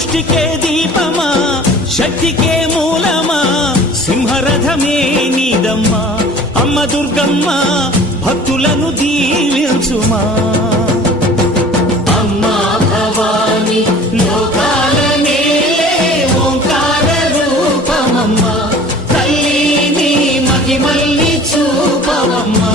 సృష్టికే దీపమా శక్తికే మూలమా సింహరథమే నీదమ్మా అమ్మ దుర్గమ్మ భక్తులను దీవించుమా అమ్మా భవాని లోకాల నేలే ఓంకార రూపమమ్మా తల్లిని మహిమల్ని చూపవమ్మా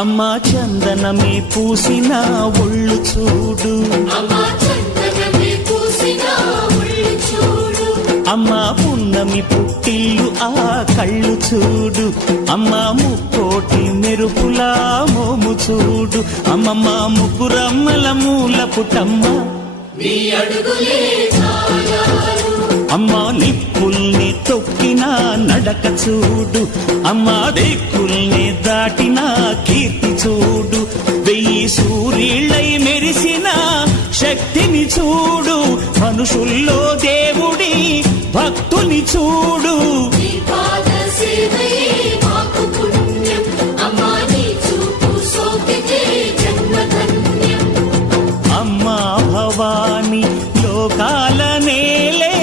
అమ్మా చందనమే పూసిన ఒళ్ళు చూడు అమ్మా పున్నమి పుట్టిల్లు ఆ కళ్ళు చూడు అమ్మా ముక్కోటి మెరుపులా మోము చూడు అమ్మమ్మ ముగ్గురమ్మల మూల పుట్టమ్మ అమ్మా నిప్పుల్ని తొక్కిన నడక చూడు అమ్మా దిక్కుల్ని దాటిన కీర్తి చూడు 1000 సూర్యుళ్ళై మెరిసిన శక్తిని చూడు మనుషుల్లో దేవుడి భక్తుని చూడు అమ్మా భవాని లోకాల నేలే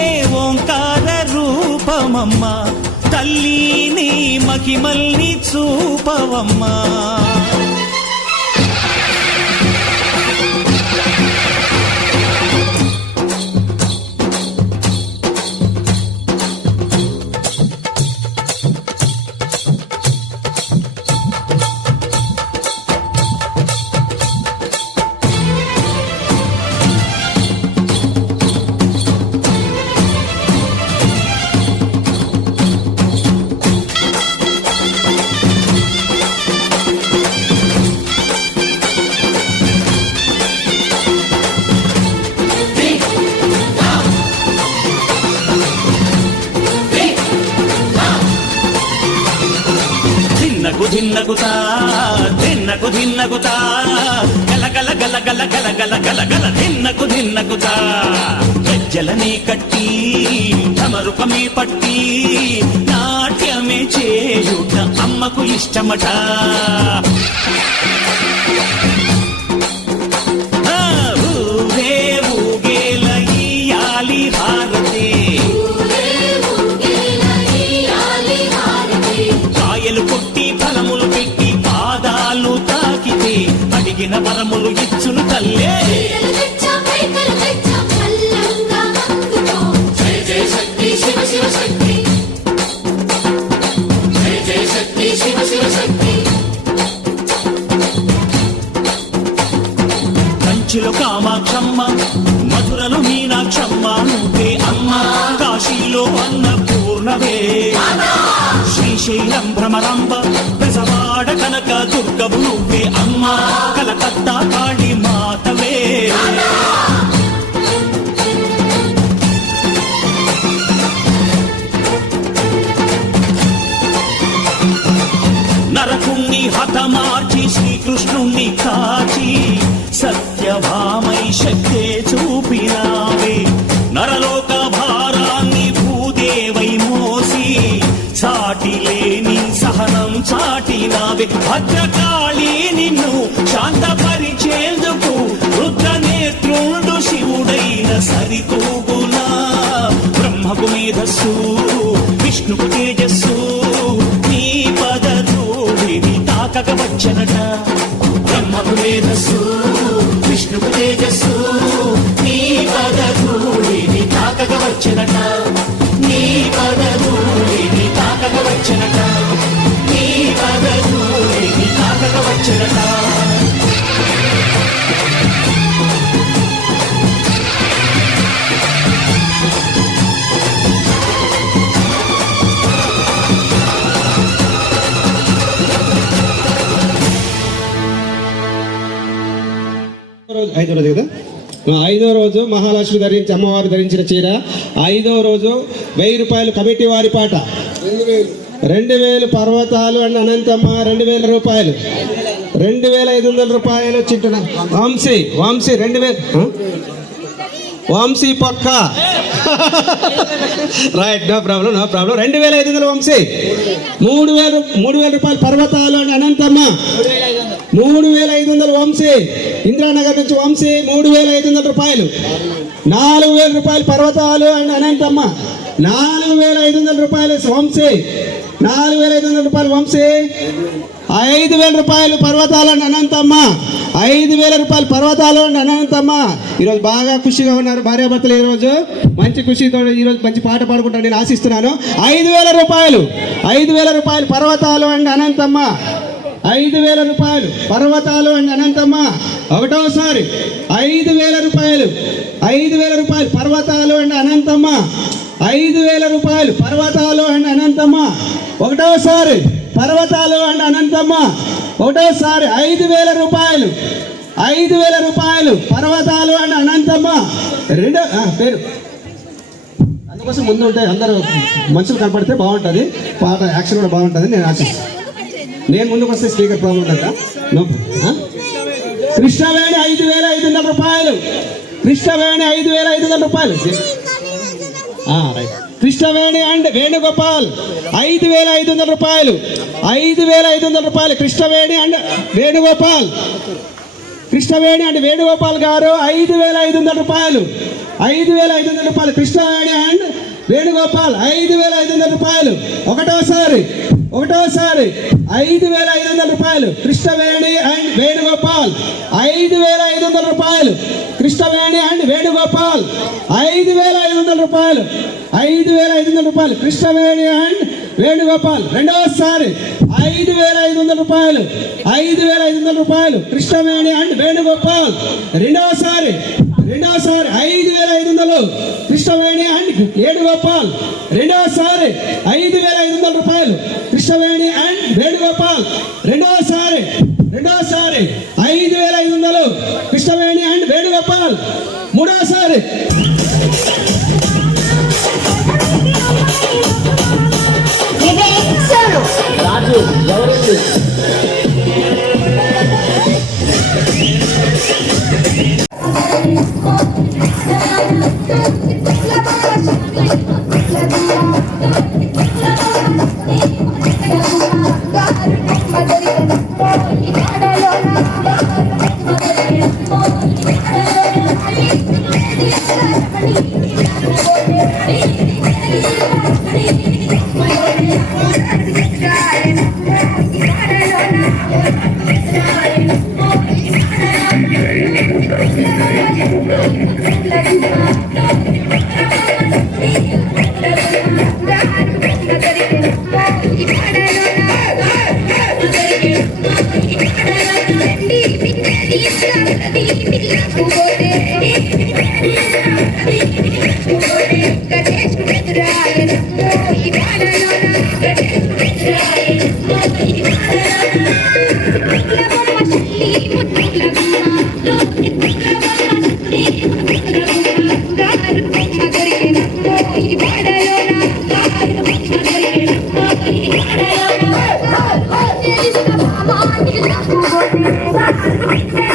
ఓంకార రూపమమ్మా తల్లిని మహిమల్ని చూపవమ్మా ధిన్నగుతా ధిన్నకు ధిన్నగుతా గల గల గల గల గల గల గల గల ధిన్నగుతా గజ్జలనే కట్టి ధమరుకమే పట్టి నాట్యమే చేయుట అమ్మకు ఇష్టమట ఊగే ఊగేల ఇయ్యాలి హారతి కాయలు కొట్టి ఫలములు పెట్టి పాదాలు తాకితే అడిగిన వరములు ఇచ్చును తల్లే కంచిలో కామాక్షమ్మ మధురలో మీనాక్షమ్మ నువ్వే అమ్మ కాశీలో అన్నపూర్ణవే శ్రీశైలం భ్రమరాంబ పెసవాడ కనక దుర్గవు నువ్వే అమ్మ కలకత్తా కాళీ మాతవే నరకుణ్ణి హతమార్చి శ్రీకృష్ణుణ్ణి కాచి సత్యభామై శక్తే చూపినావే నరలోక భారాన్ని భూదేవై మోసి సాటి లేని సహనం చాటినావే భద్రకాళి నిన్ను శాంతపరిచేందుకు రుద్రనేత్రుండు శివుడైన సరితూగునా బ్రహ్మకు మేధస్సు విష్ణుకు తేజస్సు నీ పదధూళిని తాకక వచ్చనట బ్రహ్మకు మేధస్సు విష్ణుకు తేజస్సు నీ పదధూళిని తాకక వచ్చనట నీ పదధూళిని తాకక వచ్చనట నీ పదధూళిని తాకక వచ్చనట ఐదో రోజు కదా, ఐదో రోజు మహాలక్ష్మి ధరించి అమ్మవారు ధరించిన చీర. 5వ రోజు 1000 రూపాయలు కమిటీ వారి పాట. 2000 పర్వతాలు అండ్ అనంతమ్మ 2000 రూపాయలు. 2500 రూపాయలు చింటున వంశీ 2000 వంశీ పక్క రైట్, నో ప్రాబ్లం 2500 వంశీ. 3000 రూపాయలు పర్వతాలు అండ్ అనంతమ్మ 3500 వంశీ. ఇంద్రానగర్ నుంచి వంశీ 3500 రూపాయలు. 4000 రూపాయలు పర్వతాలు అండ్ అనంతమ్మ 4500 రూపాయలు వంశీ. 4500 రూపాయలు వంశీ. 5000 రూపాయలు పర్వతాలు అండ్ అనంతమ్మ 5000 రూపాయలు పర్వతాలు అండ్ అనంతమ్మ. ఈరోజు బాగా ఖుషిగా ఉన్నారు భార్యాభర్తలు. ఈరోజు మంచి ఖుషితో ఈరోజు మంచి పాట పాడుకుంటాను నేను ఆశిస్తున్నాను. 5000 రూపాయలు 5000 రూపాయలు పర్వతాలు అండ్ అనంతమ్మ 5000 రూపాయలు పర్వతాలు అండ్ అనంతమ్మ. ఒకటోసారి 5000 రూపాయలు 5000 రూపాయలు పర్వతాలు అండ్ అనంతమ్మ 5000 రూపాయలు పర్వతాలు అండ్ అనంతమ్మ. ఒకటోసారి పర్వతాలు అండ్ అనంతమ్మ. ఒకటోసారి 5000 రూపాయలు 5000 రూపాయలు పర్వతాలు అండ్ అనంతమ్మ. రెండో పేరు అందుకోసం ముందు ఉంటాయి, అందరూ మనుషులు కనపడితే బాగుంటుంది, పాట యాక్షన్ కూడా బాగుంటుంది నేను ఆశిస్తాను. నేను ముందుకు వస్తే స్పీకర్ ప్రాబ్లం ఉంటుందా? కృష్ణవేణి 5500 రూపాయలు. కృష్ణవేణి 5500 రూపాయలు. కృష్ణవేణి అండ్ వేణుగోపాల్ 5500 రూపాయలు. 5500 రూపాయలు కృష్ణవేణి అండ్ వేణుగోపాల్. కృష్ణవేణి అండ్ వేణుగోపాల్ గారు 5500 రూపాయలు. 5500 రూపాయలు కృష్ణవేణి అండ్ వేణుగోపాల్ 5500 రూపాయలు. ఒకటోసారి 5500 రూపాయలు కృష్ణవేణి అండ్ వేణుగోపాల్. 5500 రూపాయలు కృష్ణవేణి అండ్ వేణుగోపాల్. 5500 రూపాయలు 5500 రూపాయలు కృష్ణవేణి అండ్ వేణుగోపాల్. రెండవసారి 5500 రూపాయలు 5500 రూపాయలు కృష్ణవేణి అండ్ వేణుగోపాల్. రెండవసారి 5500 కృష్ణవేణి అండ్ వేణుగోపాల్. రెండవసారి 5500 రూపాయలు కృష్ణవేణి అండ్ వేణుగోపాల్. రెండవసారి 5500 కృష్ణవేణి అండ్ వేణుగోపాల్. మూడవసారి రాజు ఎవరండి? Come on,